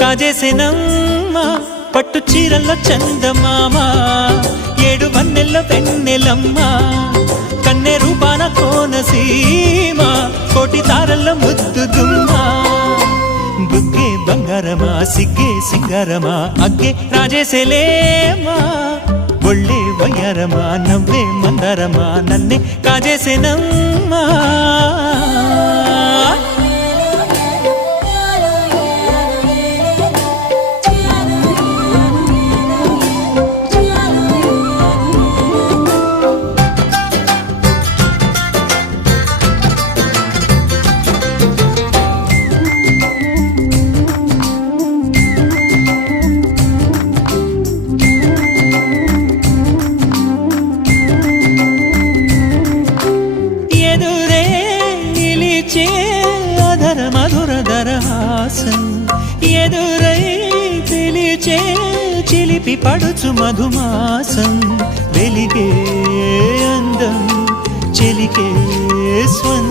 కాజేసేనమ్మ పట్టు చీరల్లో చందమామ ఏడు వన్నెల్లో వెన్నెలమ్మ కన్నె రూపాన కోనసీమ కోటి తారల్లో ముద్దుదుమ్మ బుగ్గే బంగారమా సిగ్గే సింగారమా అగ్గే రాజేసేలేమా ఒళ్ళే వయ్యారమా నవ్వే మందారమా నన్నే కాజేసేనమ్మా అధర మధుర దరహాసం ఎదురై పిలిచే చిలిపి పడుచు మధుమాసం వెలిగే అందం చెలికే స్వంద